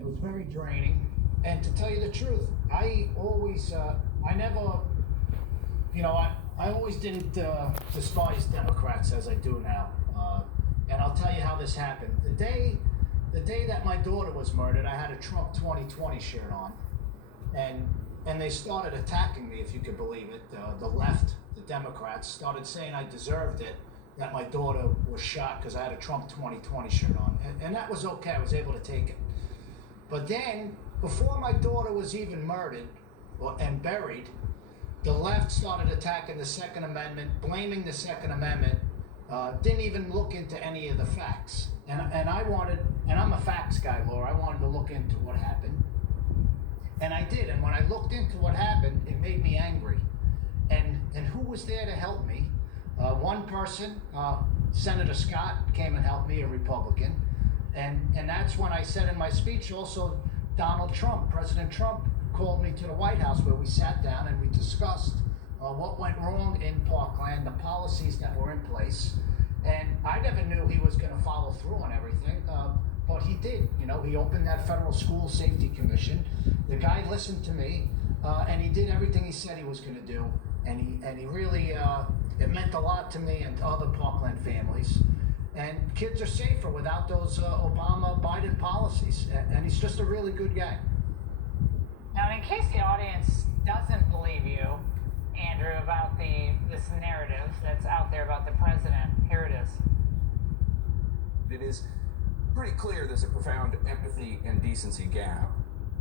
It was very draining. And to tell you the truth, I always, I never, I always didn't despise Democrats as I do now. And I'll tell you how this happened. The day that my daughter was murdered, I had a Trump 2020 shirt on, and they started attacking me, if you could believe it. The left, the Democrats, started saying I deserved it, that my daughter was shot because I had a Trump 2020 shirt on, and that was okay. I was able to take it. But then, before my daughter was even murdered and buried, the left started attacking the Second Amendment, blaming the Second Amendment, didn't even look into any of the facts. And I'm a facts guy, Laura. I wanted to look into what happened. And I did. And when I looked into what happened, it made me angry. And who was there to help me? One person, Senator Scott, came and helped me, a Republican. And that's when I said in my speech also, Donald Trump, President Trump, called me to the White House where we sat down and we discussed what went wrong in Parkland, the policies that were in place. And I never knew he was going to follow through on everything, but he did. He opened that Federal School Safety Commission. The guy listened to me, and he did everything he said he was going to do. And he really, it meant a lot to me and to other Parkland families. And kids are safer without those Obama-Biden policies. And he's just a really good guy. Now, in case the audience doesn't believe you, Andrew, about this narrative that's out there about the president, here it is. It is pretty clear there's a profound empathy and decency gap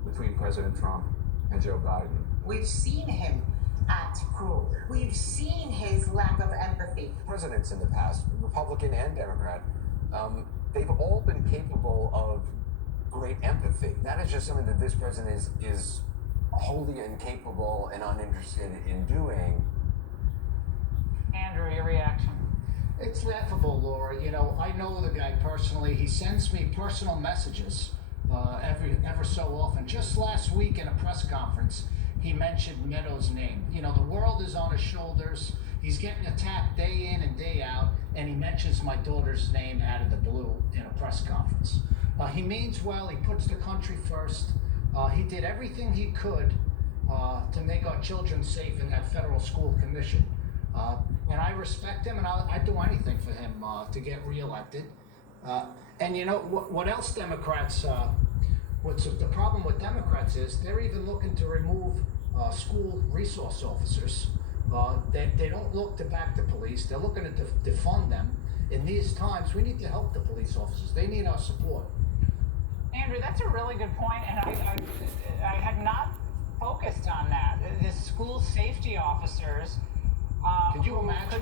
between President Trump and Joe Biden. We've seen him act cruel. We've seen his lack of empathy. Presidents in the past, Republican and Democrat, they've all been capable of great empathy. That is just something that this president is wholly incapable and uninterested in doing. Andrew, your reaction? It's laughable, Laura. I know the guy personally. He sends me personal messages ever so often. Just last week in a press conference, he mentioned Meadows' name. The world is on his shoulders. He's getting attacked day in and day out, and he mentions my daughter's name out of the blue in a press conference. He means well. He puts the country first. He did everything he could to make our children safe in that federal school commission. And I respect him, and I'd do anything for him to get reelected. And what else Democrats, what's the problem with Democrats is they're even looking to remove school resource officers. They don't look to back the police. They're looking to defund them. In these times, we need to help the police officers. They need our support. Andrew, that's a really good point, and I had not focused on that. The school safety officers. Could you imagine?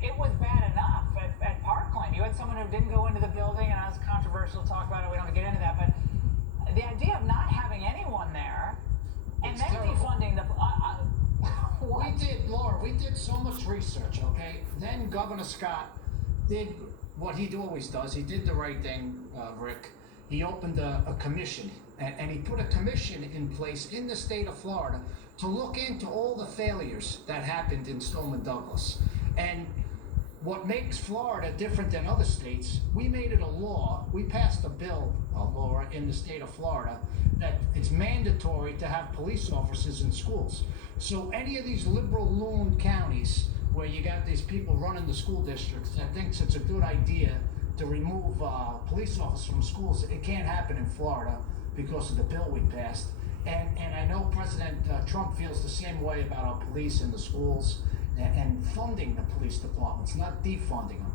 It was bad enough at Parkland. You had someone who didn't go into the building, and it was controversial to talk about it. We don't have to get into that, but the idea of not having anyone there and It's then terrible. defunding the. We did so much research, okay? Then Governor Scott did what he always does. He did the right thing, Rick. He opened a commission, and he put a commission in place in the state of Florida to look into all the failures that happened in Stoneman Douglas. And what makes Florida different than other states, we made it a law. We passed a bill, Laura, in the state of Florida that it's mandatory to have police officers in schools. So any of these liberal loon counties where you got these people running the school districts that thinks it's a good idea to remove police officers from schools, it can't happen in Florida because of the bill we passed. And I know President Trump feels the same way about our police in the schools and funding the police departments, not defunding them.